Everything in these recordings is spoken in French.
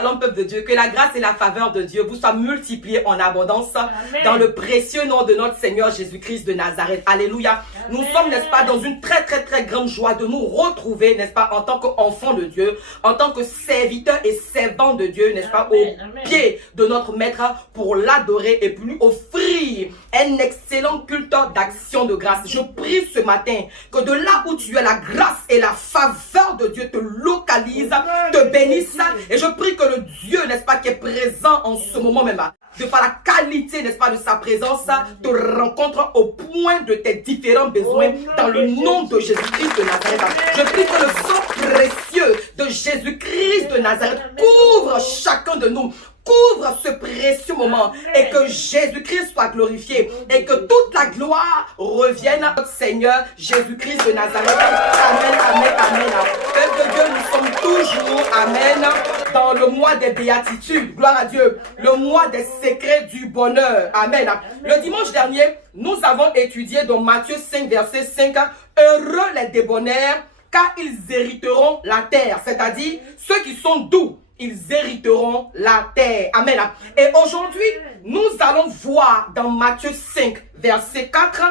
Shalom peuple de Dieu, que la grâce et la faveur de Dieu vous soient multipliées en abondance. Amen. Dans le précieux nom de notre Seigneur Jésus-Christ de Nazareth. Alléluia. Amen. Nous sommes, n'est-ce pas, dans une très grande joie de nous retrouver, n'est-ce pas, en tant qu'enfants de Dieu, en tant que serviteurs et servants de Dieu, n'est-ce pas, au pied de notre Maître pour l'adorer et pour lui offrir un excellent culte d'action de grâce. Je prie ce matin que de là où tu es, la grâce et la faveur de Dieu te localisent, te bénissent, et je prie que le Dieu, n'est-ce pas, qui est présent en ce moment même, de par la qualité, n'est-ce pas, de sa présence, te rencontre au point de tes différents besoins dans le nom de Jésus-Christ de Nazareth. Je prie que le sang précieux de Jésus-Christ de Nazareth couvre chacun de nous. Couvre ce précieux moment et que Jésus-Christ soit glorifié et que toute la gloire revienne à notre Seigneur Jésus-Christ de Nazareth. Amen, amen, amen. Peuple de Dieu, nous sommes toujours, amen, dans le mois des béatitudes. Gloire à Dieu. Le mois des secrets du bonheur. Amen. Le dimanche dernier, nous avons étudié dans Matthieu 5, verset 5. Heureux les débonnaires, car ils hériteront la terre. C'est-à-dire ceux qui sont doux. Ils hériteront la terre. Amen. Et aujourd'hui, nous allons voir dans Matthieu 5, verset 4.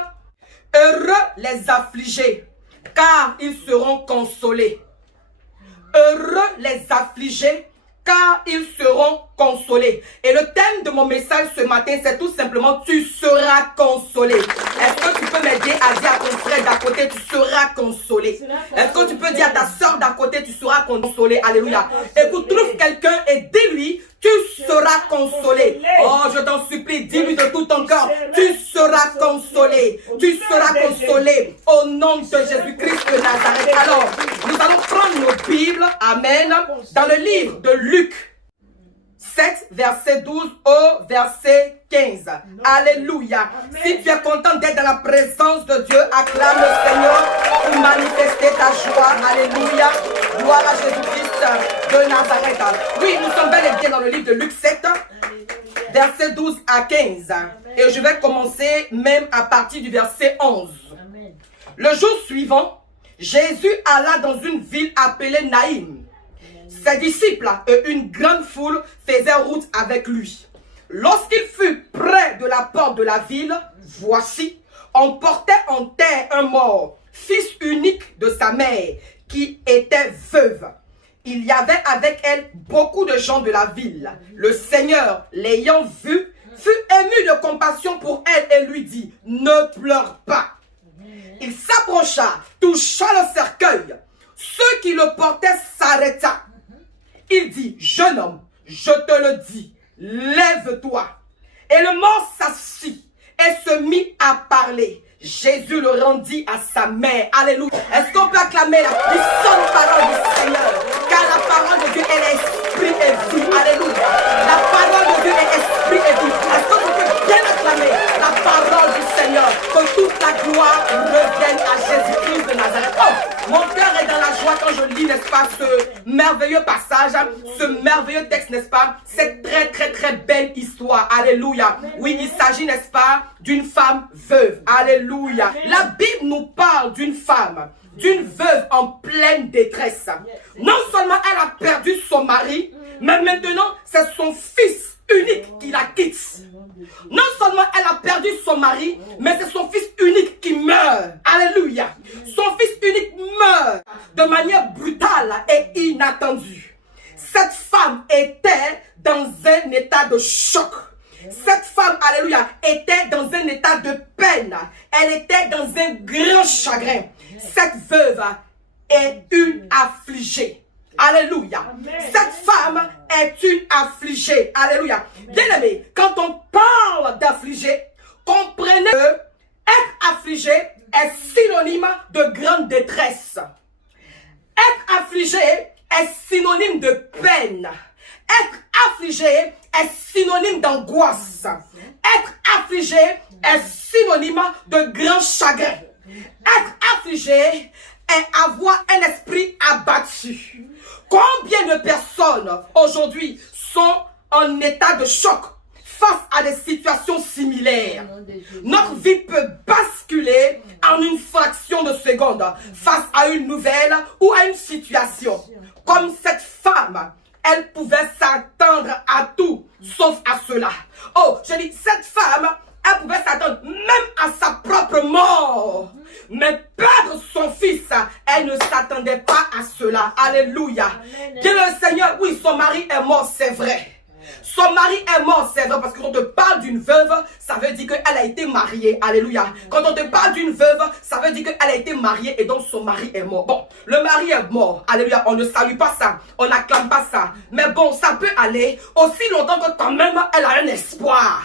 Heureux les affligés, car ils seront consolés. Heureux les affligés, car ils seront consolés. Et le thème de mon message ce matin, c'est tout simplement, tu seras consolé. Est-ce que tu peux m'aider à dire à ton frère d'à côté, tu seras consolé? Est-ce que tu peux dire à ta soeur d'à côté, tu seras consolé? Alléluia. Écoute, trouve quelqu'un et dis-lui, tu seras consolé. Oh, je t'en supplie, dis-lui de tout ton cœur, tu seras consolé. Tu seras consolé au nom de Jésus-Christ de Nazareth. Alors, nous allons prendre nos Bibles, amen, dans le livre de Luc 7, verset 12 au verset 15. Alléluia. Si tu es content d'être dans la présence de Dieu, acclame le Seigneur pour manifester ta joie. Alléluia. Gloire à Jésus-Christ de Nazareth. Oui, nous sommes bel et bien dans le livre de Luc 7, verset 12 à 15. Et je vais commencer même à partir du verset 11. Le jour suivant, Jésus alla dans une ville appelée Naïm. Ses disciples et une grande foule faisaient route avec lui. Lorsqu'il fut près de la porte de la ville, voici, on portait en terre un mort, fils unique de sa mère, qui était veuve. Il y avait avec elle beaucoup de gens de la ville. Le Seigneur, l'ayant vue, fut ému de compassion pour elle et lui dit, ne pleure pas. Il s'approcha, toucha le cercueil. Ceux qui le portaient s'arrêta. Il dit, jeune homme, je te le dis, lève-toi. Et le mort s'assit et se mit à parler. Jésus le rendit à sa mère. Alléluia. Est-ce qu'on peut acclamer la puissante parole du Seigneur? Car la parole de Dieu, elle est esprit et vie. Alléluia. La parole de Dieu est esprit et vie. Est-ce que tu peux bien acclamer la parole du Seigneur? Que toute la gloire revienne à Jésus-Christ de Nazareth. Oh, mon cœur est dans la joie quand je lis, n'est-ce pas, ce merveilleux passage, ce merveilleux texte, n'est-ce pas? Cette très belle histoire. Alléluia. Oui, il s'agit, n'est-ce pas, d'une femme veuve. Alléluia. La Bible nous parle d'une femme, d'une veuve en pleine détresse. Non seulement elle a perdu son mari, mais maintenant c'est son fils unique qui la quitte. Non seulement elle a perdu son mari, mais c'est son fils unique qui meurt. Alléluia. Son fils unique meurt de manière brutale et inattendue. Cette femme était dans un état de choc. Cette femme, alléluia, était dans un état de peine. Elle était dans un grand chagrin. Cette veuve est une affligée. Alléluia. Amen. Cette femme est une affligée. Alléluia. Bien-aimé, quand on parle d'affligée, comprenez que être affligé est synonyme de grande détresse. Être affligé est synonyme de peine. Être affligé est synonyme d'angoisse. Être affligé est synonyme de grand chagrin. Être affligé est avoir un esprit abattu. Combien de personnes aujourd'hui sont en état de choc face à des situations similaires? Notre vie peut basculer en une fraction de seconde face à une nouvelle ou à une situation. Comme cette femme elle pouvait s'attendre à tout, sauf à cela. Oh, je dis, cette femme, elle pouvait s'attendre même à sa propre mort. Mais perdre son fils, elle ne s'attendait pas à cela. Alléluia. Dieu le Seigneur, oui, son mari est mort, c'est vrai. Son mari est mort, c'est vrai, parce que quand on te parle d'une veuve, ça veut dire qu'elle a été mariée. Alléluia. Quand on te parle d'une veuve, ça veut dire qu'elle a été mariée et donc son mari est mort. Bon, le mari est mort. Alléluia. On ne salue pas ça. On n'acclame pas ça. Mais bon, ça peut aller aussi longtemps que quand même elle a un espoir.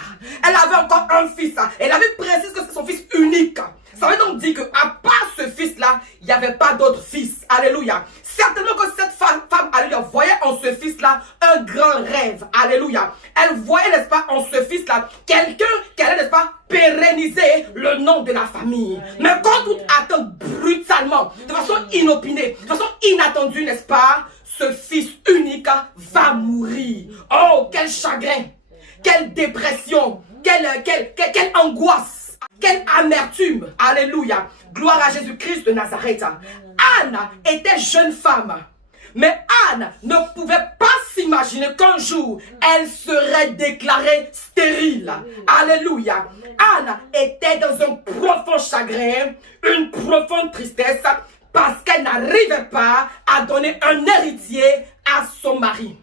Elle avait encore un fils. Elle avait précisé que c'est son fils unique. Ça veut donc dire qu'à part ce fils-là, il n'y avait pas d'autre fils. Alléluia. Certainement que cette femme, alléluia, voyait en ce fils-là un grand rêve. Alléluia. Elle voyait, n'est-ce pas, en ce fils-là, quelqu'un qui allait, n'est-ce pas, pérenniser le nom de la famille. Mais quand tout attend brutalement, de façon inopinée, de façon inattendue, n'est-ce pas, ce fils unique va mourir. Oh, quel chagrin, quelle dépression, quelle angoisse. Quelle amertume. Alléluia. Gloire à Jésus-Christ de Nazareth. Anne était jeune femme. Mais Anne ne pouvait pas s'imaginer qu'un jour, elle serait déclarée stérile. Alléluia. Anne était dans un profond chagrin, une profonde tristesse, parce qu'elle n'arrivait pas à donner un héritier à son mari.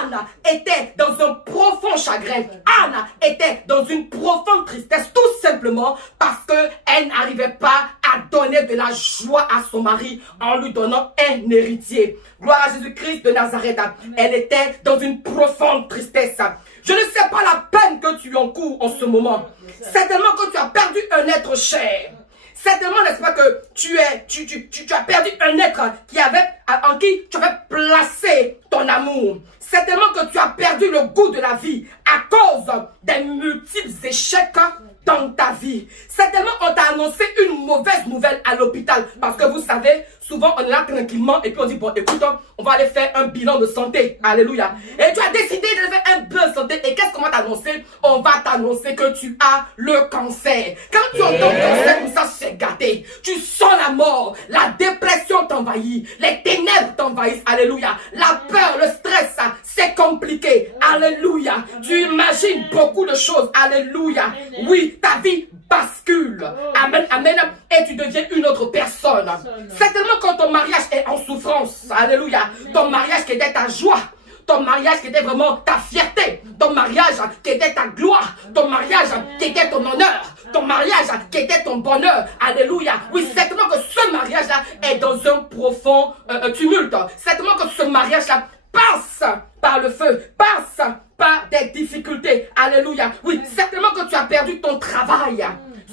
Anne était dans un profond chagrin. Anne était dans une profonde tristesse, tout simplement parce qu'elle n'arrivait pas à donner de la joie à son mari en lui donnant un héritier. Gloire à Jésus-Christ de Nazareth. Elle était dans une profonde tristesse. Je ne sais pas la peine que tu encours en ce moment. Certainement que tu as perdu un être cher. Certainement, n'est-ce pas que tu as perdu un être en qui tu avais placé ton amour. Certainement que tu as perdu le goût de la vie à cause des multiples échecs dans ta vie. Certainement, on t'a annoncé une mauvaise nouvelle à l'hôpital. Parce que vous savez, souvent on est là tranquillement et puis on dit, bon, écoute, on va aller faire un bilan de santé. Alléluia. Et tu as décidé de faire un bilan de santé. Et qu'est-ce qu'on va t'annoncer? On va t'annoncer que tu as le cancer. Quand tu entends cancer comme ça, c'est gâté. Tu sens la mort. La dépression t'envahit. Les ténèbres t'envahissent. Alléluia. La peur, le stress, c'est compliqué. Alléluia. Tu imagines beaucoup de choses. Alléluia. Oui, ta vie bascule. Amen, amen. Et tu deviens une autre personne. Certainement quand ton mariage est en souffrance. Alléluia. Ton mariage qui était ta joie. Ton mariage qui était vraiment ta fierté. Ton mariage qui était ta gloire. Ton mariage qui était ton honneur. Ton mariage qui était ton bonheur. Alléluia. Oui, certainement que ce mariage-là est dans un profond tumulte. Certainement que ce mariage-là passe par le feu. Passe par des difficultés. Alléluia. Oui, certainement que tu as perdu ton travail.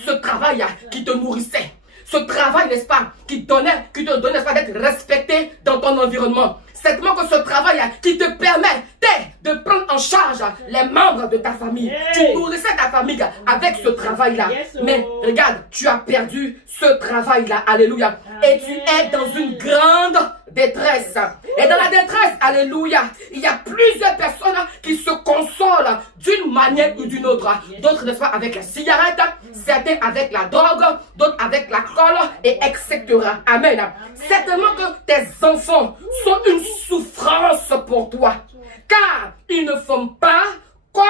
Ce travail qui te nourrissait. Ce travail, n'est-ce pas, qui te donnait, n'est-ce pas, d'être respecté dans ton environnement. Certainement que ce travail qui te permettait de prendre en charge les membres de ta famille. Tu nourrissais ta famille avec ce travail-là. Mais regarde, tu as perdu ce travail-là. Alléluia. Et tu es dans une grande détresse. Et dans la détresse, alléluia, il y a plusieurs personnes qui se consolent d'une manière ou d'une autre. D'autres, n'est-ce pas, avec la cigarette, certains avec la drogue, d'autres avec l'alcool, et etc. Amen. Certainement que tes enfants sont une souffrance pour toi. Car ils ne font pas comme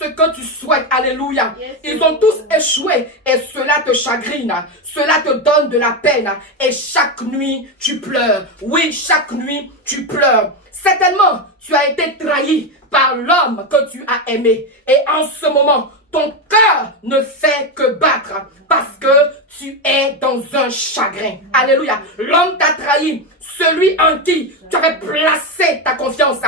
ce que tu souhaites. Alléluia. Ils ont tous échoué et cela te chagrine. Cela te donne de la peine. Et chaque nuit, tu pleures. Oui, chaque nuit, tu pleures. Certainement, tu as été trahi par l'homme que tu as aimé. Et en ce moment, ton cœur ne fait que battre parce que tu es dans un chagrin. Alléluia. L'homme t'a trahi. Celui en qui tu avais placé ta confiance.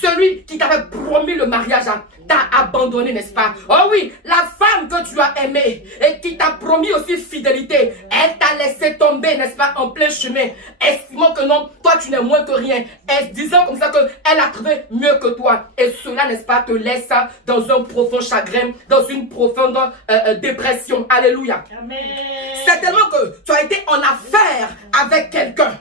Celui qui t'avait promis le mariage t'a abandonné, n'est-ce pas? Oh oui, la femme que tu as aimée et qui t'a promis aussi fidélité, elle t'a laissé tomber, n'est-ce pas, en plein chemin, estimant que non, toi tu n'es moins que rien, et disant comme ça qu'elle a trouvé mieux que toi. Et cela, n'est-ce pas, te laisse dans un profond chagrin, dans une profonde dépression. Alléluia. Amen. Certainement que tu as été en affaire avec quelqu'un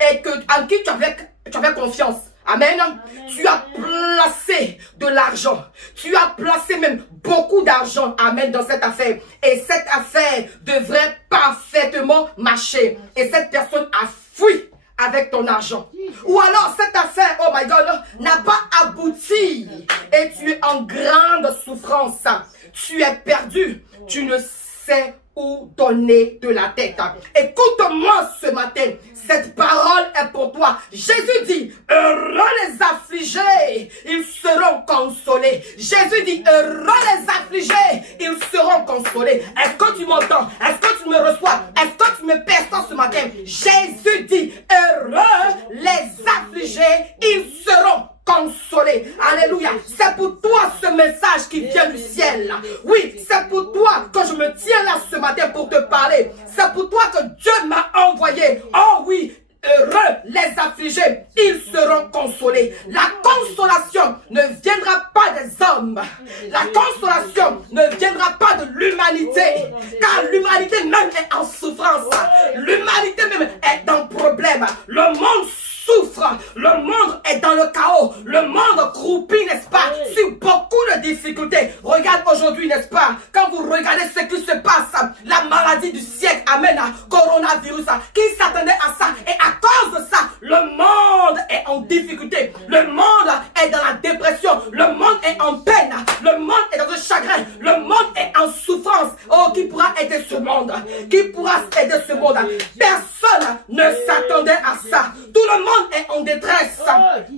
et en qui tu avais confiance. Amen. Amen. Tu as placé de l'argent. Tu as placé même beaucoup d'argent. Amen. Dans cette affaire. Et cette affaire devrait parfaitement marcher. Et cette personne a fui. avec ton argent. Ou alors cette affaire, oh my God, n'a pas abouti et tu es en grande souffrance. Tu es perdu, tu ne sais où donner de la tête. Écoute-moi ce matin, cette parole est pour toi. Jésus dit, heureux les affligés, ils seront consolés. Jésus dit, heureux les affligés, ils seront consolés. Est-ce que tu m'entends? Est-ce que tu me reçois? Est-ce que tu me perçois ce matin? Jésus dit, heureux les affligés, ils seront consolé. Alléluia. C'est pour toi ce message qui vient du ciel. Oui, c'est pour toi que je me tiens là ce matin pour te parler. C'est pour toi que Dieu m'a envoyé. Oh oui, heureux les affligés, ils seront consolés. La consolation ne viendra pas des hommes. La consolation ne viendra pas de l'humanité. Car l'humanité même est en souffrance. L'humanité même est dans problème. Le monde souffre, le monde est dans le chaos, le monde croupit, n'est-ce pas, sur beaucoup de difficultés. Regarde aujourd'hui, n'est-ce pas, quand vous regardez ce qui se passe, la maladie du siècle, amen, coronavirus, qui s'attendait à ça, et à cause de ça, le monde est en difficulté, le monde est dans la dépression, le monde est en peine, le monde est dans le chagrin, le monde est en souffrance. Oh, qui pourra aider ce monde? Qui pourra aider ce monde? Personne ne s'attendait à ça. Tout le monde est en détresse.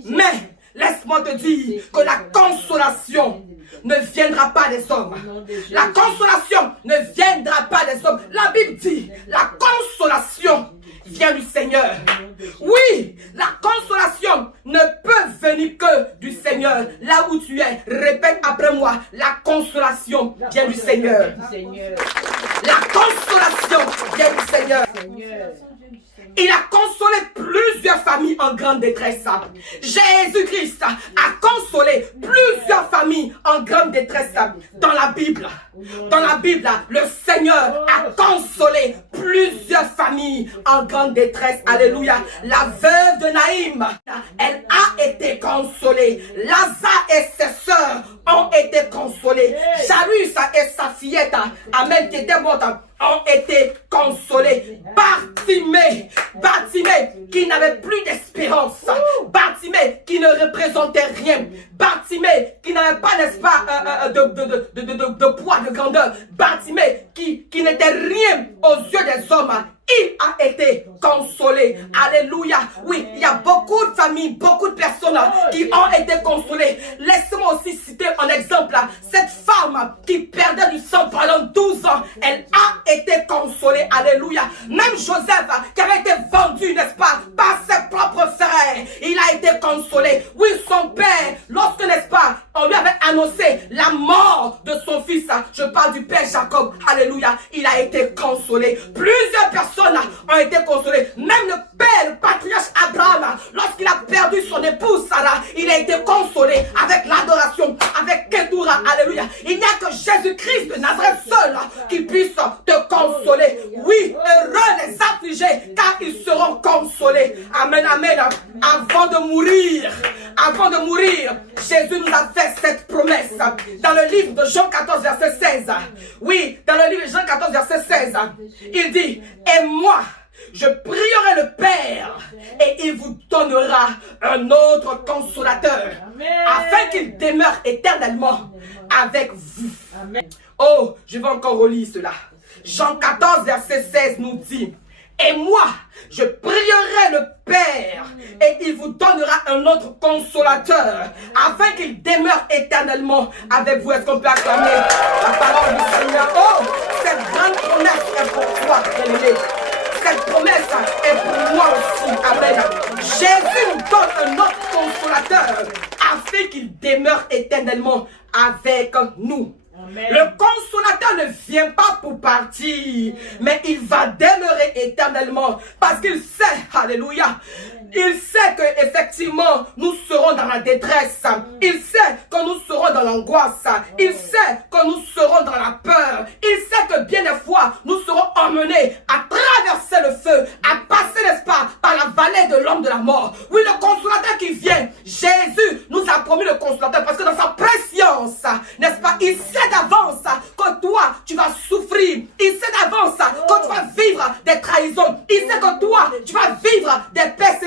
Mais laisse-moi te dire que la consolation ne viendra pas des hommes. La consolation ne viendra pas des hommes. La Bible dit, la consolation vient du Seigneur. Oui, la consolation ne peut venir que du Seigneur. Là où tu es, répète après moi, la consolation vient du Seigneur. La consolation vient du Seigneur. Il a consolé plusieurs familles en grande détresse. Jésus-Christ a consolé plusieurs familles en grande détresse. Dans la Bible, le Seigneur a consolé plusieurs familles en grande détresse. Alléluia. La veuve de Naïm, elle a été consolée. Lazare et ses sœurs ont été consolés. Jairus et sa fillette, amen, qui était morte, ont été consolés. Bartimée qui n'avait plus d'espérance. Bartimée qui ne représentait rien. Bartimée qui n'avait pas, n'est-ce pas, de poids, de grandeur. Bartimée qui n'était rien aux yeux des hommes. Il a été consolé. Alléluia. Oui, il y a beaucoup de familles, beaucoup de personnes qui ont été consolées. Laissez-moi aussi citer un exemple. Cette femme qui perdait du sang pendant 12 ans, elle a été consolée. Alléluia. Même Joseph qui avait été vendu, n'est-ce pas, par ses propres frères, il a été consolé. Oui, son père, lorsque, n'est-ce pas, on lui avait annoncé la mort de son fils, je parle du père Jacob, alléluia, il a été consolé. Plusieurs personnes ont été consolées. Même le père, le patriarche Abraham, lorsqu'il a perdu son épouse Sarah, il a été consolé avec l'adoration, avec Kedoura, alléluia. Il n'y a que Jésus-Christ de Nazareth seul qui puisse te consoler. Oui, heureux les affligés, car ils seront consolés. Amen, amen. Avant de mourir, Jésus nous a fait cette promesse dans le livre de Jean 14, verset 16. Oui, dans le livre de Jean 14, verset 16, il dit, et moi, je prierai le Père et il vous donnera un autre consolateur, afin qu'il demeure éternellement avec vous. Amen. Oh, je vais encore relire cela. Jean 14, verset 16 nous dit, et moi, je prierai le Père et il vous donnera un autre consolateur afin qu'il demeure éternellement avec vous. Est-ce qu'on peut acclamer la parole du Seigneur? Oh, cette grande promesse est pour toi, bien-aimé. Cette promesse est pour moi aussi. Amen. Jésus nous donne un autre consolateur afin qu'il demeure éternellement avec nous. Amen. Le consolateur ne vient pas pour partir, mais il va demeurer éternellement parce qu'il sait, alléluia, il sait que effectivement nous serons dans la détresse, il sait que nous serons dans l'angoisse, il sait que nous serons dans la peur, il sait que bien des fois nous serons emmenés à traverser le feu, à passer, n'est-ce pas, par la vallée de l'homme de la mort. Oui, le consolateur qui vient, Jésus nous a promis le consolateur parce que dans sa préscience, n'est-ce pas, il sait d'avance que toi tu vas souffrir, il sait d'avance que tu vas vivre des trahisons, il sait que toi tu vas vivre des persécutions.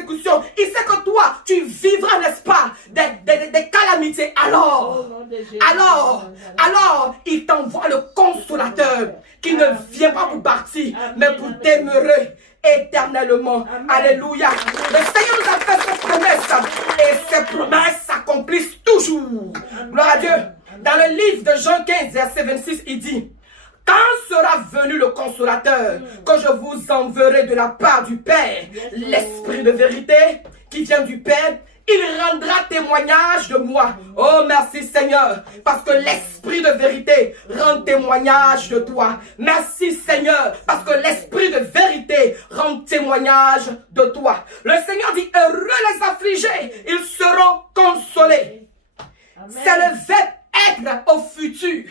Alors, il t'envoie le consolateur qui ne vient pas pour partir, mais pour demeurer éternellement. Alléluia. Le Seigneur nous a fait ses promesses et ses promesses s'accomplissent toujours. Gloire à Dieu. Dans le livre de Jean 15, verset 26, il dit: quand sera venu le consolateur, que je vous enverrai de la part du Père, l'Esprit de vérité qui vient du Père, il rendra témoignage de moi. Oh, merci Seigneur, parce que l'Esprit de vérité rend témoignage de toi. Merci Seigneur, parce que l'Esprit de vérité rend témoignage de toi. Le Seigneur dit: heureux les affligés, ils seront consolés. C'est le verbe être au futur.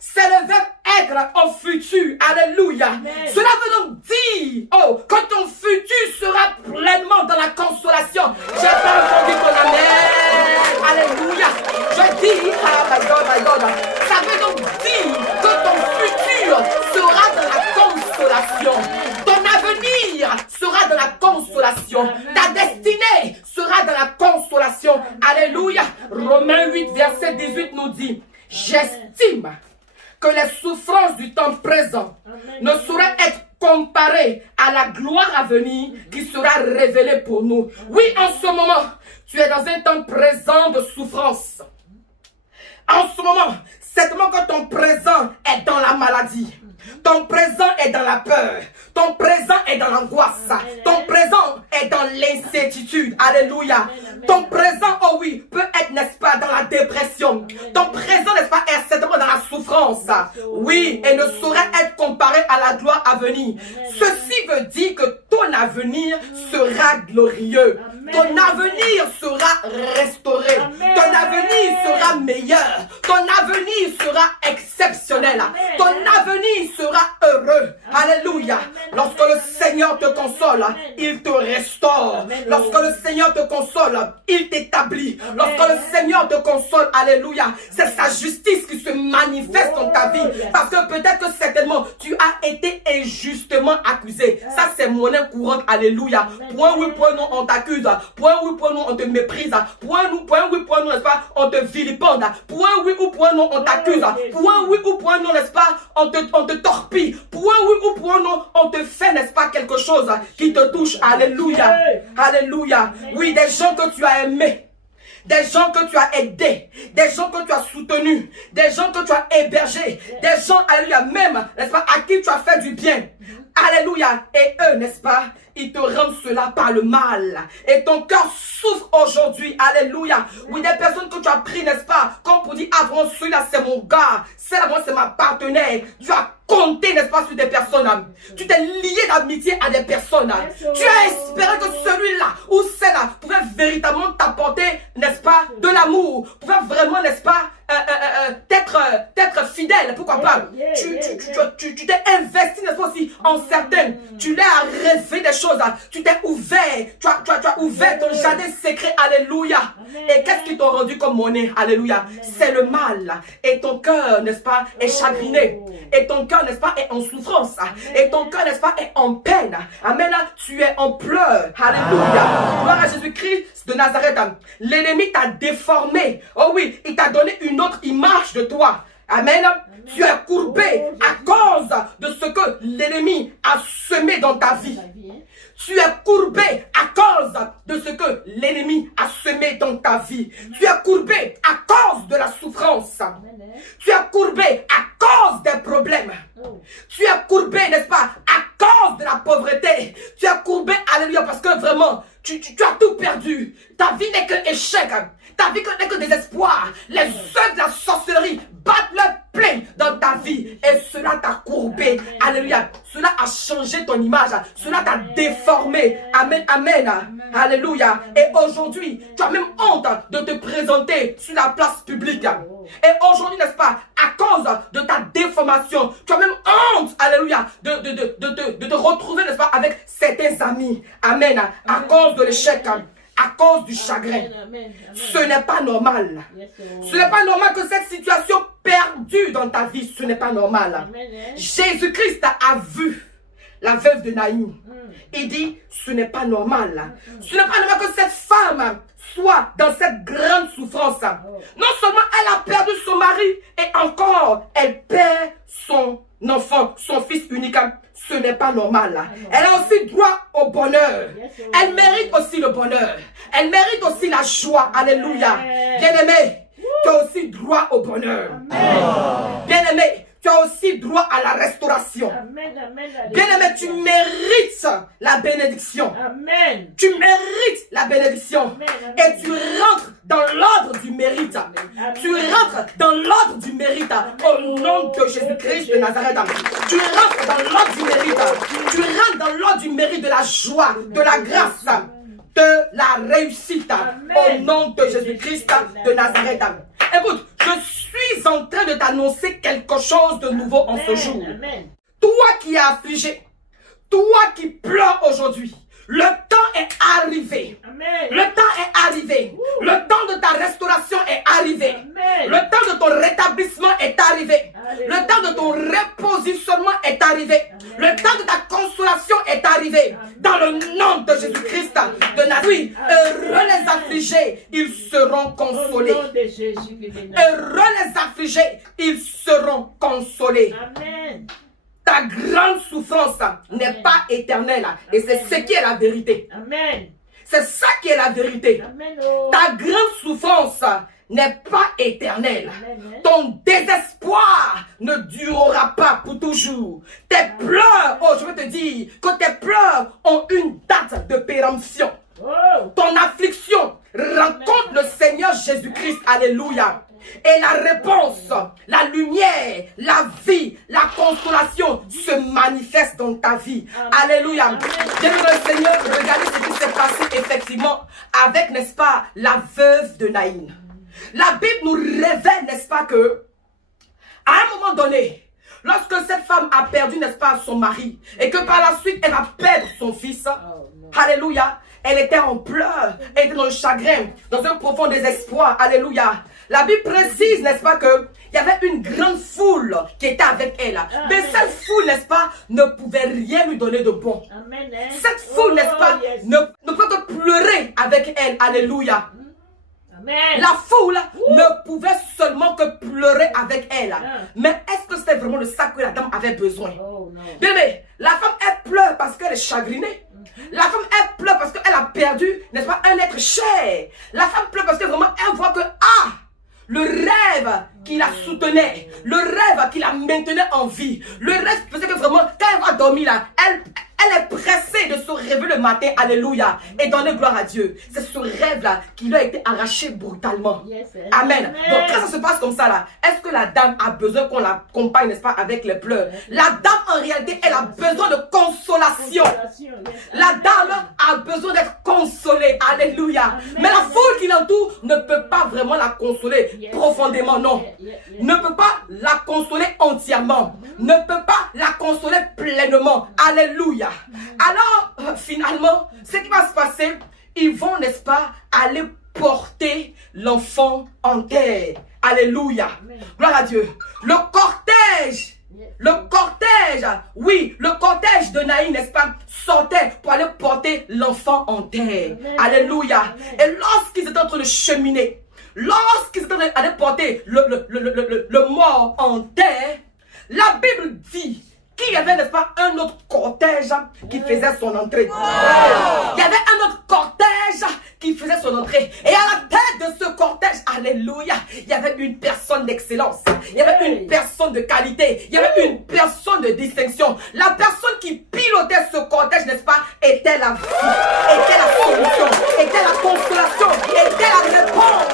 C'est le verbe être au futur. Alléluia. Amen. Cela veut donc dire, oh, quand ton futur sera pleinement dans la consolation. J'ai pas entendu ton amen. Alléluia. Je dis, ah my God, my God. Ça veut donc dire que ton futur sera dans la consolation. Ton avenir sera dans la consolation. Ta destinée sera dans la consolation. Alléluia. Romains 8, verset 18 nous dit: j'estime que les souffrances du temps présent ne sauraient être comparées à la gloire à venir qui sera révélée pour nous. Oui, en ce moment, tu es dans un temps présent de souffrance. En ce moment, certainement que ton présent est dans la maladie. Ton présent est dans la peur. Ton présent est dans l'angoisse. Ton présent est dans l'incertitude. Alléluia. Ton présent, oh oui, peut être, n'est-ce pas, dans la dépression. Ton présent, n'est-ce pas, est certainement dans la souffrance. Oui, et ne saurait être comparé à la gloire à venir. Ceci veut dire que ton avenir sera glorieux. Ton avenir sera restauré. Ton avenir sera meilleur. Ton avenir sera exceptionnel. Ton avenir sera heureux. Alléluia. Lorsque le Seigneur te console, il te restaure. Lorsque le Seigneur te console, il t'établit. Lorsque le Seigneur te console, alléluia, c'est sa justice qui se manifeste dans ta vie. Parce que peut-être que certainement, tu as été injustement accusé. Ça, c'est monnaie courante, alléluia. Point oui, point non, on t'accuse. Point oui, point non, on te méprise. Point oui, point non, n'est-ce pas, on te vilipende. Point oui ou point non, on t'accuse. Point oui ou point non, n'est-ce pas, on te torpille. Point oui ou point non, on te fait, n'est-ce pas, quelque chose qui te touche. Alléluia. Alléluia. Oui, des gens que tu as aimés, des gens que tu as aidés, des gens que tu as soutenus, des gens que tu as hébergés, des gens, alléluia, même, n'est-ce pas, à qui tu as fait du bien. Alléluia. Et eux, n'est-ce pas, ils te rendent cela par le mal. Et ton cœur souffre aujourd'hui. Alléluia. Oui, des personnes que tu as pris, n'est-ce pas, comme pour dire, avant celui-là, c'est mon gars. Celle-là, c'est ma partenaire. Tu as compté, n'est-ce pas, sur des personnes. Tu t'es lié d'amitié à des personnes. Tu as espéré que celui-là ou celle-là pouvait véritablement t'apporter, n'est-ce pas, de l'amour. Pouvait vraiment, n'est-ce pas, t'être fidèle, pourquoi pas. Tu t'es investi, n'est-ce pas, aussi en certaines. Tu l'as rêvé des choses. Tu t'es ouvert. Tu as ouvert ton jardin secret. Alléluia. Et qu'est-ce qu'ils t'ont rendu comme monnaie? Alléluia. C'est le mal. Et ton cœur, n'est-ce pas, est chagriné. Et ton cœur, n'est-ce pas, est en souffrance. Et ton cœur, n'est-ce pas, est en peine. Amen. Tu es en pleurs. Alléluia. Gloire à Jésus-Christ de Nazareth. L'ennemi t'a déformé. Oh oui, il t'a donné une autre image de toi. Amen. Tu es courbé à cause de ce que l'ennemi a semé dans ta vie. Tu es courbé à cause de ce que l'ennemi a semé dans ta vie. Tu es courbé à cause de la souffrance. Tu es courbé à cause des problèmes. Tu es courbé, n'est-ce pas, à cause de la pauvreté. Tu es courbé, alléluia, parce que vraiment, tu as tout perdu. Ta vie n'est que échec. Ta vie n'est que désespoir. Les œuvres de la sorcellerie battent leur plein dans ta vie. Et cela t'a courbé. Alléluia. Cela a changé ton image. Cela t'a déformé. Amen, amen. Alléluia. Et aujourd'hui, tu as même honte de te présenter sur la place publique. Et aujourd'hui, n'est-ce pas, à cause de ta déformation, tu as même honte, alléluia, de te retrouver, n'est-ce pas, avec certains amis. Amen. À cause de l'échec. À cause du chagrin. Ce n'est pas normal. Ce n'est pas normal que cette situation perdue dans ta vie, ce n'est pas normal. Jésus-Christ a vu la veuve de Naïm. Il dit, ce n'est pas normal. Ce n'est pas normal que cette femme soit dans cette grande souffrance. Non seulement elle a perdu son mari, et encore, elle perd son enfant, son fils unique. Ce n'est pas normal. Elle a aussi droit au bonheur. Elle mérite aussi le bonheur. Elle mérite aussi la joie. Alléluia. Bien-aimé, tu as aussi droit au bonheur. Bien-aimé, tu as aussi droit à la restauration. Bien-aimé, tu mérites la bénédiction. Amen. Tu mérites la bénédiction. Et tu rentres dans l'ordre du mérite. Tu rentres dans l'ordre du mérite. Au nom de Jésus-Christ de Nazareth. Tu rentres dans l'ordre du mérite. Tu rentres dans l'ordre du mérite, de la joie, de la grâce, de la réussite. Au nom de Jésus-Christ de Nazareth. Écoute, je suis en train de t'annoncer quelque chose de nouveau en ce jour. Toi qui es affligé, toi qui pleures aujourd'hui, le temps est arrivé. Le temps est arrivé. Le temps de ta restauration est arrivé. Le temps de ton rétablissement est arrivé. Le temps de ton repositionnement est arrivé. Le temps de ta consolation est arrivé. Dans le nom de Jésus-Christ de Nazareth. Oui, heureux les affligés, ils seront consolés. Heureux les affligés, ils seront consolés. Amen. Ta grande souffrance n'est pas éternelle. Et c'est ce qui est la vérité. Amen. C'est ça qui est la vérité. Amen. Oh. Ta grande souffrance n'est pas éternelle. Amen. Ton désespoir ne durera pas pour toujours. Tes pleurs, oh je veux te dire que tes pleurs ont une date de péremption. Oh. Ton affliction rencontre le Seigneur Jésus-Christ. Alléluia. Et la réponse, la lumière, la vie, la consolation se manifeste dans ta vie. Alléluia. Bien le Seigneur, regardez ce qui s'est passé effectivement avec, n'est-ce pas, la veuve de Naïm. La Bible nous révèle, n'est-ce pas, que à un moment donné, lorsque cette femme a perdu, n'est-ce pas, son mari, et que par la suite elle va perdre son fils, alléluia, elle était en pleurs, elle était dans le chagrin, dans un profond désespoir, alléluia. La Bible précise, n'est-ce pas, qu'il y avait une grande foule qui était avec elle. Mais cette foule, n'est-ce pas, ne pouvait rien lui donner de bon. Amen. Cette foule, n'est-ce pas, ne peut que pleurer avec elle, alléluia. Amen. La foule ne pouvait seulement que pleurer avec elle. Mais est-ce que c'était vraiment de ça que la dame avait besoin? Bien, mais la femme, elle pleure parce qu'elle est chagrinée. La femme, elle pleure parce qu'elle a perdu, n'est-ce pas, un être cher. La femme pleure parce que vraiment, elle voit que, le rêve qui la soutenait, le rêve qui la maintenait en vie, le rêve faisait que vraiment, quand elle va dormir là, elle est pressée de se réveiller le matin, alléluia, et donner gloire à Dieu. C'est ce rêve-là qui lui a été arraché brutalement. Amen. Donc quand ça se passe comme ça là, est-ce que la dame a besoin qu'on l'accompagne, n'est-ce pas, avec les pleurs? La dame en réalité, elle a besoin de consolation. La dame a besoin d'être consolée, alléluia. Mais la foule qui l'entoure ne peut pas vraiment la consoler profondément, non. Ne peut pas la consoler entièrement. Ne peut pas la consoler pleinement, alléluia. Alors, finalement, ce qui va se passer, ils vont, n'est-ce pas, aller porter l'enfant en terre. Alléluia. Gloire à Dieu. Le cortège, oui, le cortège de Naïm, n'est-ce pas, sortait pour aller porter l'enfant en terre. Alléluia. Et lorsqu'ils étaient en train de cheminer, lorsqu'ils étaient en train d'aller porter le mort en terre, la Bible dit qu'il y avait, n'est-ce pas, un autre cortège qui faisait son entrée. Il y avait un autre cortège qui faisait son entrée. Et à la tête de ce cortège, alléluia, il y avait une personne d'excellence. Il y avait une personne de qualité. Il y avait une personne de distinction. La personne qui pilotait ce cortège, n'est-ce pas, était la vie, était la solution, était la consolation, était la réponse.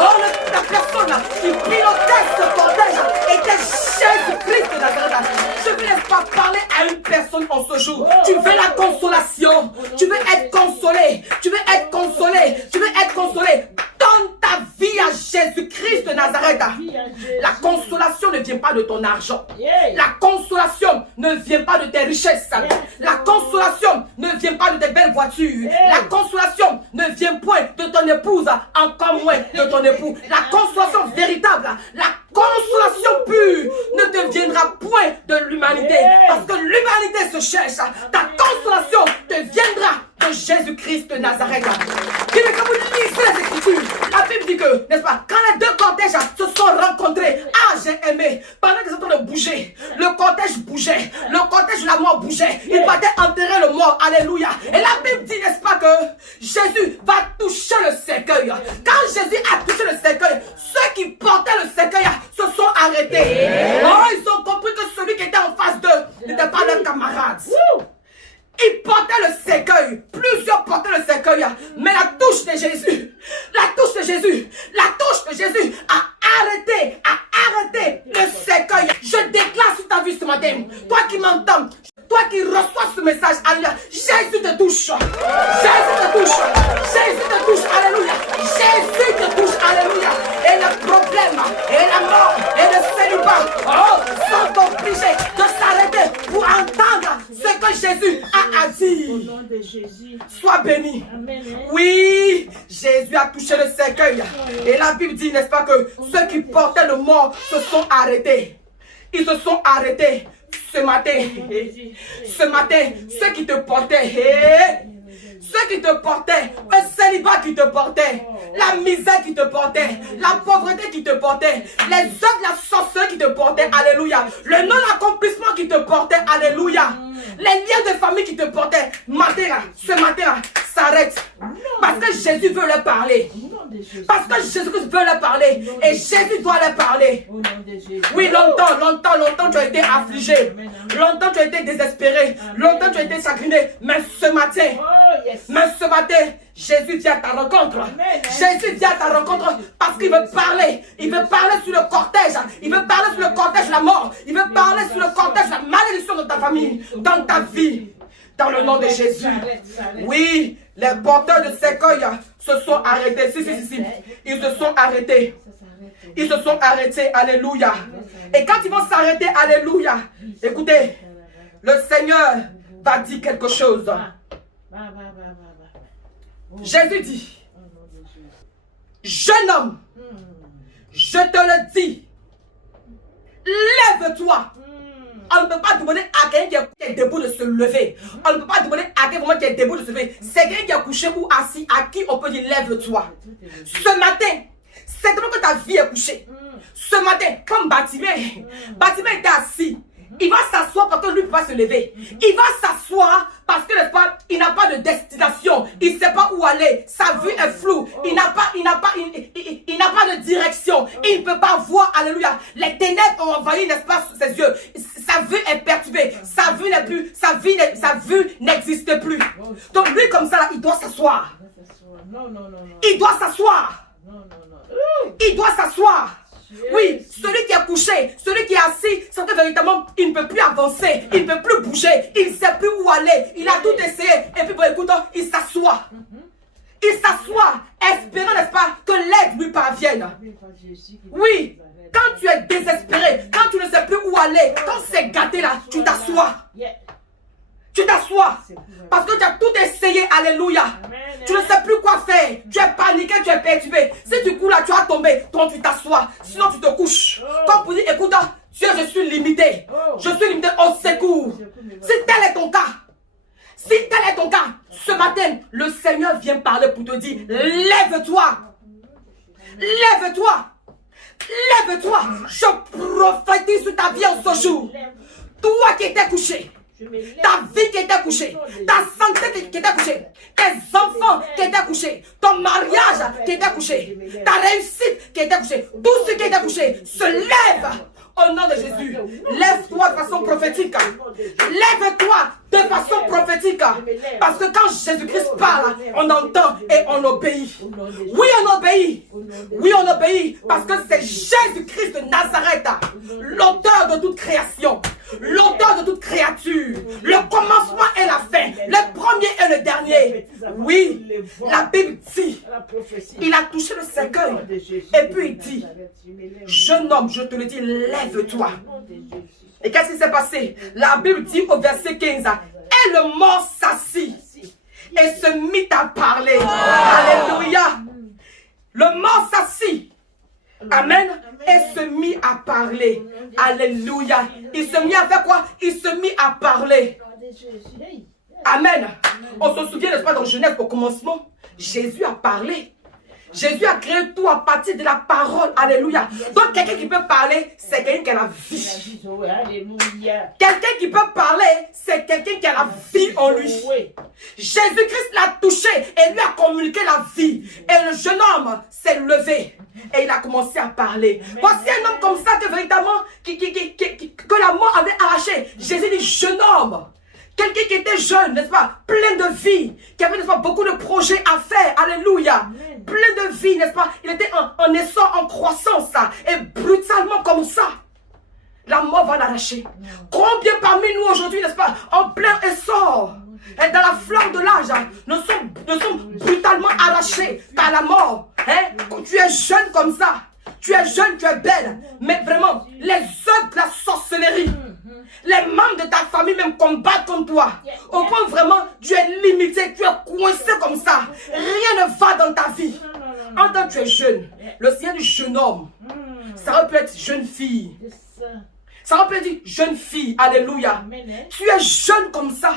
Oh, la personne qui pilotait ce cortège était Jésus-Christ de Nazareth. Je ne laisse pas parler à une personne en ce jour. Tu veux la consolation. Tu veux être consolé. Tu veux être consolé. Tu veux être consolé. Donne ta vie à Jésus-Christ de Nazareth. La consolation ne vient pas de ton argent. La consolation ne vient pas de tes richesses. La consolation ne vient pas de tes belles voitures. La consolation ne vient point de ton épouse, encore moins de ton époux. La consolation véritable, la consolation pure ne te viendra point de l'humanité. Parce que l'humanité se cherche. Ta consolation te viendra de Jésus-Christ de Nazareth. Et quand vous lisez les Écritures, la Bible dit que, n'est-ce pas, quand les deux cortèges se sont rencontrés, j'ai aimé, pendant qu'ils sont en train de bouger, le cortège bougeait, le cortège de la mort bougeait, il partait enterrer le mort, alléluia. Et la Bible dit, n'est-ce pas, que Jésus va toucher le cercueil. Quand Jésus a touché le cercueil, ceux qui portaient le cercueil se sont arrêtés. Oh, ils ont compris que celui qui était en face d'eux n'était pas leur camarade. Ils portaient le cercueil. Plusieurs portaient le cercueil. Mais la touche de Jésus a arrêté le cercueil. Je déclare sur ta vie ce matin. Toi qui m'entends, toi qui reçois ce message, alléluia. Jésus te touche. Alléluia. Jésus te touche, alléluia. Et le problème, et la mort, et le célibat, sont obligés de s'arrêter pour entendre ce que Jésus a dit. Au nom de Jésus. Sois béni. Amen. Oui, Jésus a touché le cercueil. Et la Bible dit, n'est-ce pas, que ceux qui portaient le mort se sont arrêtés. Ils se sont arrêtés ce matin. Ce matin, ceux qui te portaient, un célibat qui te portait, la misère qui te portait, la pauvreté qui te portait, les œuvres de la sorcellerie qui te portaient, alléluia, le non-accomplissement qui te portait, alléluia, les liens de famille qui te portaient, ce matin, s'arrête. Parce que Jésus veut leur parler. Parce que Jésus-Christ veut leur parler. Et Jésus doit leur parler. Oui, longtemps tu as été affligé. Longtemps tu as été désespéré. Longtemps tu as été chagriné. Mais ce matin, Jésus vient à ta rencontre. Jésus vient à ta rencontre parce qu'il veut parler. Il veut parler sur le cortège. Il veut parler sur le cortège de la mort. Il veut parler sur le cortège de la malédiction de ta famille, dans ta vie. Dans le nom de Jésus. Oui, les porteurs de cercueil se sont arrêtés. Si. Ils se sont arrêtés. Ils se sont arrêtés. Alléluia. Et quand ils vont s'arrêter, alléluia, écoutez, le Seigneur va dire quelque chose. Jésus dit, jeune homme, je te le dis, lève-toi. On ne peut pas demander à quelqu'un qui est debout de se lever. On ne peut pas demander à quelqu'un qui est debout de se lever. C'est quelqu'un qui est couché ou assis à qui on peut dire lève-toi. Ce matin, c'est tellement que ta vie est couchée. Ce matin, comme Bartimée était assis. Il va s'asseoir parce que lui ne peut pas se lever. Il va s'asseoir parce que il n'a pas de destination. Il ne sait pas où aller. Sa vue est floue. Il n'a pas de direction. Il ne peut pas voir. Alléluia. Les ténèbres ont envahi, n'est-ce pas, ses yeux. Sa vue est perturbée. Sa vue n'existe plus. Donc lui, comme ça, là, il doit s'asseoir. Il doit s'asseoir. Il doit s'asseoir. Oui, celui qui est couché, celui qui est assis, c'est que véritablement, il ne peut plus avancer, il ne peut plus bouger, il ne sait plus où aller, il a tout essayé, et puis bon, écoute, il s'assoit. Il s'assoit, espérant, n'est-ce pas, que l'aide lui parvienne. Oui, quand tu es désespéré, quand tu ne sais plus où aller, quand c'est gâté là, tu t'assois. Tu t'assois. Parce que tu as tout essayé. Alléluia. Tu ne sais plus quoi faire. Tu es paniqué, tu es perturbé. Si tu cours là, tu vas tomber. Donc tu t'assois. Sinon tu te couches. Comme pour dire, écoute, Dieu, je suis limité. Je suis limité au secours. Si tel est ton cas. Si tel est ton cas. Ce matin, le Seigneur vient parler pour te dire, lève-toi. Lève-toi. Lève-toi. Je prophétise sur ta vie en ce jour. Toi qui étais couché. Ta vie qui était couchée, ta santé qui était couchée, tes enfants qui étaient couchés, ton mariage qui était couché, ta réussite qui était couchée, tout ce qui était couché se lève au nom de Jésus. Lève-toi de façon prophétique. Lève-toi de façon prophétique. Parce que quand Jésus-Christ parle, on entend et on obéit. Oui, on obéit. Oui, on obéit. Parce que c'est Jésus-Christ de Nazareth, l'auteur de toute création, l'auteur de toute créature, le commencement et la fin, le premier et le dernier. Oui, la Bible dit, il a touché le cercueil. Et puis il dit, jeune homme, je te le dis, lève-toi. Et qu'est-ce qui s'est passé? La Bible dit au verset 15, et le mort s'assit et se mit à parler. Alléluia. Le mort s'assit. Amen. Et et se mit à parler. Alléluia. Il se mit à faire quoi? Il se mit à parler. Amen. On se souvient, n'est-ce pas, dans Genèse au commencement, Jésus a parlé. Jésus a créé tout à partir de la parole. Alléluia. Donc quelqu'un qui peut parler, c'est quelqu'un qui a la vie. Quelqu'un qui peut parler, c'est quelqu'un qui a la vie en lui. Jésus-Christ l'a touché et lui a communiqué la vie. Et le jeune homme s'est levé et il a commencé à parler. Voici un homme comme ça que véritablement que la mort avait arraché. Jésus dit jeune homme. Quelqu'un qui était jeune, n'est-ce pas, plein de vie, qui avait, n'est-ce pas, beaucoup de projets à faire, alléluia, plein de vie, n'est-ce pas, il était en essor, en croissance, et brutalement comme ça, la mort va l'arracher. Combien parmi nous aujourd'hui, n'est-ce pas, en plein essor, et dans la flamme de l'âge, nous sommes brutalement arrachés par la mort. Tu es jeune comme ça, tu es jeune, tu es belle, mais vraiment, les œuvres de la sorcellerie, les membres de ta famille même combattent contre toi. Au point vraiment, tu es limité, tu es coincé comme ça. Rien ne va dans ta vie. En tant que tu es jeune, le Seigneur du jeune homme, ça peut être jeune fille. Ça peut dire jeune fille, alléluia. Tu es jeune comme ça.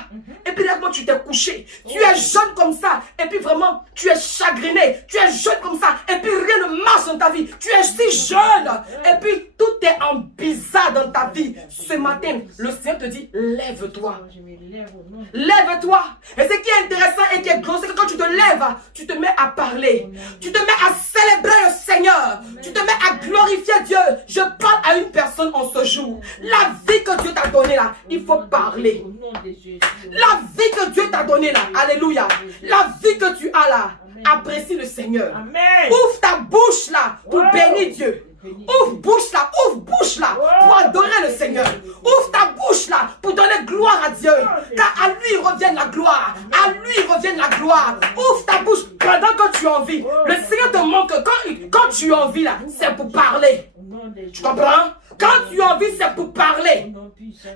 Et puis là, quand tu t'es couché, tu es jeune comme ça. Et puis vraiment, tu es chagriné. Tu es jeune comme ça. Et puis rien ne marche dans ta vie. Tu es si jeune. Et puis tout est en bizarre dans ta vie. Ce matin, le Seigneur te dit, lève-toi. Lève-toi. Et ce qui est intéressant et qui est gros, c'est que quand tu te lèves, tu te mets à parler. Tu te mets à célébrer le Seigneur. Tu te mets à glorifier Dieu. Je parle à une personne en ce jour. La vie que Dieu t'a donnée là, il faut parler. La vie que Dieu t'a donnée là, alléluia. La vie que tu as là, apprécie le Seigneur. Ouvre ta bouche là pour bénir Dieu. Ouvre bouche là pour adorer le Seigneur. Ouvre ta bouche là pour donner gloire à Dieu. Car à lui revient la gloire. À lui revient la gloire. Ouvre ta bouche pendant que tu en vis. Le Seigneur te montre que quand tu en vis là, c'est pour parler. Tu comprends? Quand tu en vis, c'est pour parler.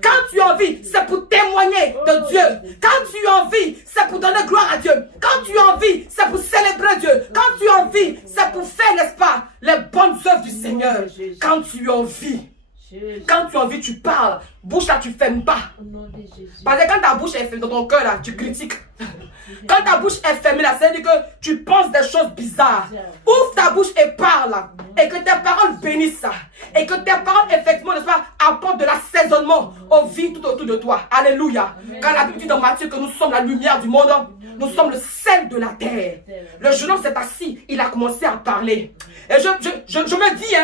Quand tu en vis, c'est pour témoigner de Dieu. Quand tu en vis, c'est pour donner gloire à Dieu. Quand tu en vis, c'est pour célébrer Dieu. Quand tu en vis, c'est pour faire, n'est-ce pas, les bonnes œuvres du Seigneur. Quand tu en vis, tu parles. Bouche là, tu ne fermes pas. Parce que quand ta bouche est fermée dans ton cœur là, tu critiques. Quand ta bouche est fermée là, ça veut dire que tu penses des choses bizarres. Ouvre ta bouche et parle. Et que tes paroles bénissent ça. Et que tes paroles, effectivement, n'est-ce pas, apportent de l'assaisonnement aux vies tout autour de toi. Alléluia. Quand la Bible dit dans Matthieu que nous sommes la lumière du monde, nous sommes le sel de la terre. Le jeune homme s'est assis, il a commencé à parler. Et je me dis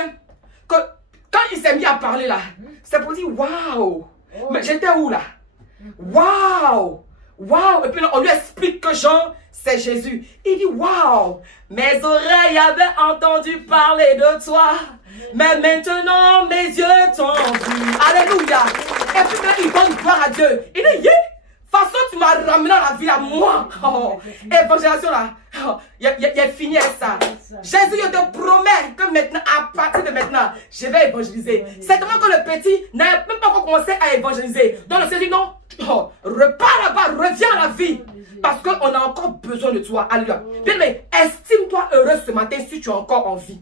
que quand il s'est mis à parler là, c'est pour dire waouh. Mais j'étais où là? Waouh. Waouh. Et puis là, on lui explique que Jean, c'est Jésus. Il dit waouh. Mes oreilles avaient entendu parler de toi. Mais maintenant, mes yeux t'ont vu. Alléluia. Et puis là, il donne gloire à Dieu. Il dit, yeah. Façon, tu m'as ramené dans la vie à moi. Oh, évangélisation là, il a fini avec ça. Jésus, je te promets que maintenant, à partir de maintenant, je vais évangéliser. C'est tellement que le petit n'a même pas encore commencé à évangéliser. Donc le Seigneur dit non, repars là-bas, reviens à la vie. Parce qu'on a encore besoin de toi. Alléluia. Bien, mais estime-toi heureux ce matin si tu es encore en vie.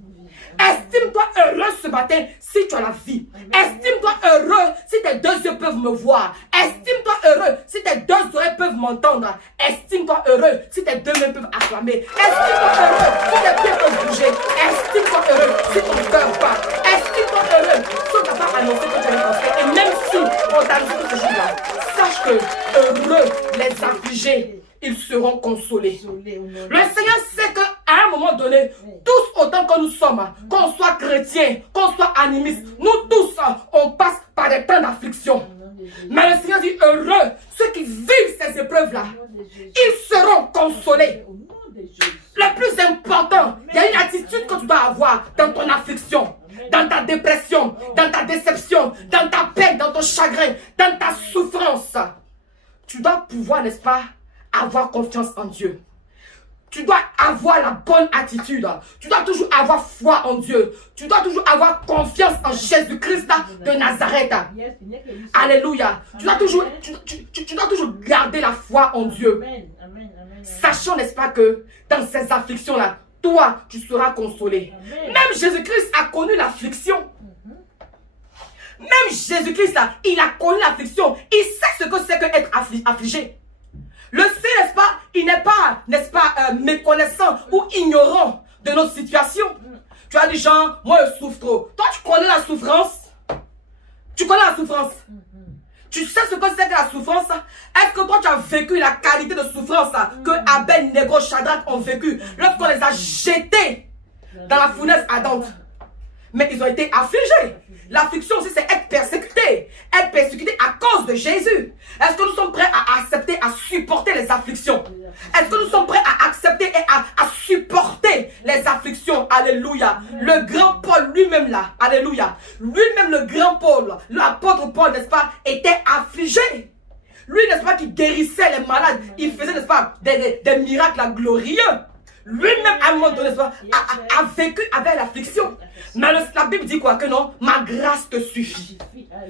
Estime-toi heureux ce matin si tu as la vie. Estime-toi heureux si tes deux yeux peuvent me voir. Estime-toi heureux si tes deux oreilles peuvent m'entendre. Estime-toi heureux si tes deux mains peuvent acclamer. Estime-toi heureux si tes pieds peuvent bouger. Estime-toi heureux si ton cœur bat. Estime-toi heureux si on t'a pas annoncé que tu es cancer. Et même si on t'a annoncé que ce jour-là, sache que heureux les affligés, ils seront consolés. Le Seigneur sait qu'à un moment donné, tous autant que nous sommes, qu'on soit chrétiens, qu'on soit animistes, nous tous, on passe par des temps d'affliction. Mais le Seigneur dit heureux, ceux qui vivent ces épreuves-là, ils seront consolés. Le plus important, il y a une attitude que tu dois avoir dans ton affliction, dans ta dépression, dans ta déception, dans ta peine, dans ton chagrin, dans ta souffrance. Tu dois pouvoir, n'est-ce pas, avoir confiance en Dieu. Tu dois avoir la bonne attitude. Tu dois toujours avoir foi en Dieu. Tu dois toujours avoir confiance en Jésus-Christ de Nazareth. Alléluia. Tu dois toujours garder la foi en Dieu. Sachant, n'est-ce pas, que dans ces afflictions-là, toi, tu seras consolé. Amen. Même Jésus-Christ a connu l'affliction. Même Jésus-Christ, là, il a connu l'affliction. Il sait ce que c'est qu'être affligé. Le Seigneur, n'est-ce pas, il n'est pas, n'est-ce pas, méconnaissant ou ignorant de notre situation. Tu as dit, Jean, moi je souffre trop. Toi, tu connais la souffrance? Tu connais la souffrance? Tu sais ce que c'est que la souffrance? Est-ce que toi, tu as vécu la qualité de souffrance que Abel, Négo, Shadrach ont vécu lorsqu'on les a jetés dans la fournaise ardente? Mais ils ont été affligés. L'affliction aussi, c'est être persécuté. Être persécuté à cause de Jésus. Est-ce que nous sommes prêts à accepter, à supporter les afflictions? Est-ce que nous sommes prêts à accepter et à supporter les afflictions? Alléluia. Le grand Paul lui-même là, alléluia. Lui-même le grand Paul, l'apôtre Paul, n'est-ce pas, était affligé. Lui, n'est-ce pas, qui guérissait les malades. Il faisait, n'est-ce pas, des miracles glorieux. Lui-même, à un moment donné, a vécu avec l'affliction. Mais la Bible dit quoi? Que non, ma grâce te suffit.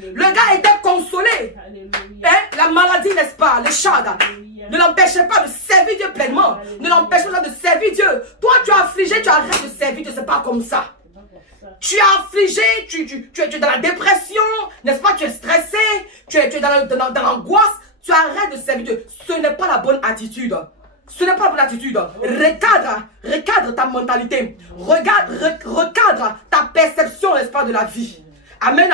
Le gars était consolé. Hein? La maladie, n'est-ce pas, le chagrin, ne l'empêchait pas de servir Dieu pleinement. Ne l'empêchait pas de servir Dieu. Toi, tu as affligé, tu arrêtes de servir Dieu. C'est pas comme ça. Tu es affligé, tu es dans la dépression, n'est-ce pas? Tu es stressé, tu es dans l'angoisse. Tu arrêtes de servir Dieu. Ce n'est pas la bonne attitude. Ce n'est pas la bonne attitude. Recadre ta mentalité. Recadre ta perception, n'est-ce pas, de la vie. Amen.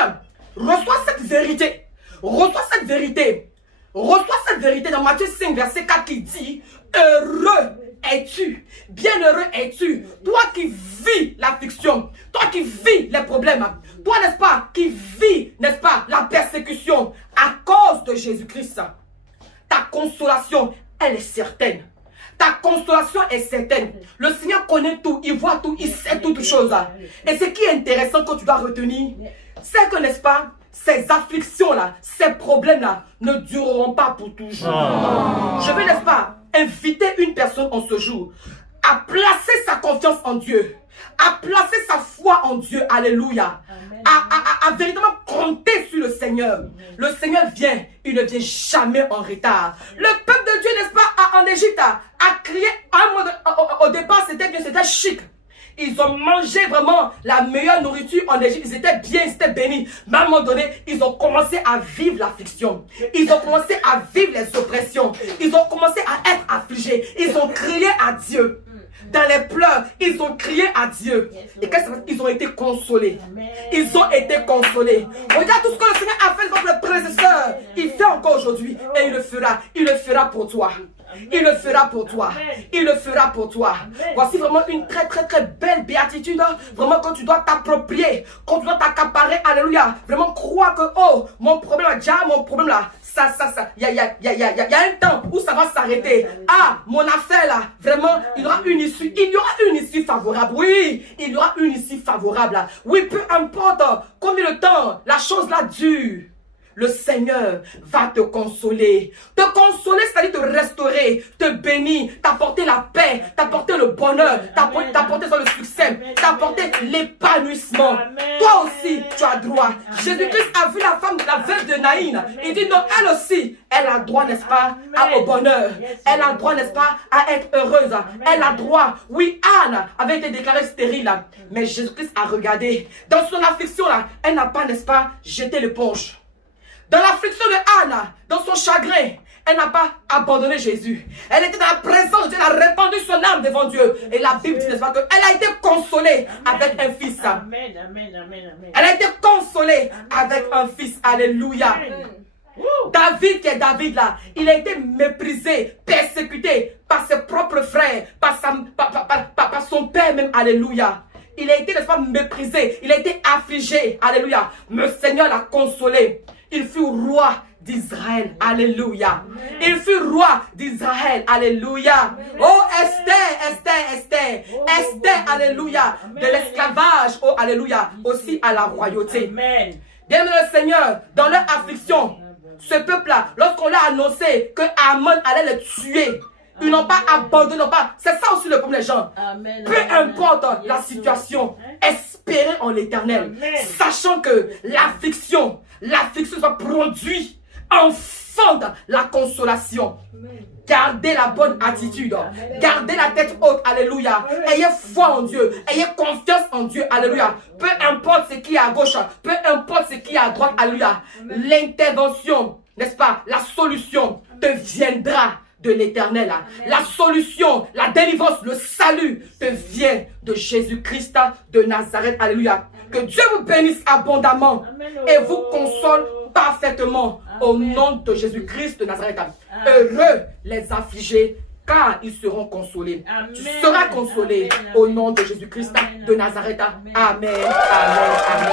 Reçois cette vérité. Reçois cette vérité. Reçois cette vérité dans Matthieu 5, verset 4 qui dit: heureux es-tu, bienheureux es-tu, toi qui vis l'affliction, toi qui vis les problèmes, toi, n'est-ce pas, qui vis, n'est-ce pas, la persécution à cause de Jésus-Christ. Ta consolation, elle est certaine. Ta consolation est certaine. Le Seigneur connaît tout, il voit tout, il sait toutes choses. Et ce qui est intéressant que tu dois retenir, c'est que, n'est-ce pas, ces afflictions-là, ces problèmes-là ne dureront pas pour toujours. Je vais, n'est-ce pas, inviter une personne en ce jour à placer sa confiance en Dieu, à placer sa foi en Dieu, alléluia, à véritablement compter sur le Seigneur. Le Seigneur vient, il ne vient jamais en retard. Le peuple de Dieu, n'est-ce pas, en Égypte, a crié, au départ c'était bien, c'était chic. Ils ont mangé vraiment la meilleure nourriture en Égypte. Ils étaient bien, ils étaient bénis. Mais à un moment donné, ils ont commencé à vivre l'affliction. Ils ont commencé à vivre les oppressions. Ils ont commencé à être affligés. Ils ont crié à Dieu. Dans les pleurs, ils ont crié à Dieu. Et qu'est-ce qu'ils ont été consolés? Ils ont été consolés. Regarde tout ce que le Seigneur a fait pour le prédécesseur. Il fait encore aujourd'hui. Et il le fera. Il le fera pour toi. Il le fera pour toi. Il le fera pour toi. Voici vraiment une très très très belle béatitude. Vraiment quand tu dois t'approprier, quand tu dois t'accaparer, alléluia. Vraiment croire que, oh, mon problème, déjà mon problème là, il y a un temps où ça va s'arrêter. Ah, mon affaire là, vraiment, il y aura une issue. Il y aura une issue favorable. Oui, il y aura une issue favorable. Oui, peu importe combien de temps la chose là dure. Le Seigneur va te consoler. Te consoler, c'est-à-dire te restaurer, te bénir, t'apporter la paix, t'apporter le bonheur, t'apporter le succès, t'apporter l'épanouissement. Toi aussi, tu as droit. Jésus-Christ a vu la femme, la veuve de Naïn. Il dit non, elle aussi, elle a droit, n'est-ce pas, au bonheur. Elle a droit, n'est-ce pas, à être heureuse. Elle a droit. Oui, Anne avait été déclarée stérile. Mais Jésus-Christ a regardé. Dans son affliction, là, elle n'a pas, n'est-ce pas, jeté l'éponge. Dans l'affliction de Anne, dans son chagrin, elle n'a pas abandonné Jésus. Elle était dans la présence de Dieu, elle a répandu son âme devant Dieu. Et la Bible dit, n'est-ce pas, qu'elle a été consolée avec un fils. Elle a été consolée avec un fils. Alléluia. David, qui est David là, il a été méprisé, persécuté par ses propres frères, par son père même. Alléluia. Il a été, n'est-ce pas, méprisé, il a été affligé. Alléluia. Mais le Seigneur l'a consolé. Il fut roi d'Israël. Alléluia. Il fut roi d'Israël. Alléluia. Oh Esther. Alléluia. De l'esclavage. Oh alléluia. Aussi à la royauté. Bien le Seigneur, dans leur affliction, ce peuple-là, lorsqu'on l'a annoncé que Aman allait le tuer, ils n'ont pas abandonné, c'est ça aussi le problème des gens. Peu importe la situation, espérez en l'Éternel, sachant que l'affliction va produire enfante la consolation. Gardez la bonne attitude. Gardez la tête haute. Alléluia. Ayez foi en Dieu. Ayez confiance en Dieu. Alléluia. Peu importe ce qui est à gauche. Peu importe ce qui est à droite. Alléluia. L'intervention, n'est-ce pas? La solution te viendra de l'Éternel. La solution, la délivrance, le salut te vient de Jésus-Christ de Nazareth. Alléluia. Que Dieu vous bénisse abondamment et vous console parfaitement au nom de Jésus-Christ de Nazareth. Heureux les affligés, car ils seront consolés. Tu seras consolé au nom de Jésus-Christ de Nazareth. Amen. Amen. Amen.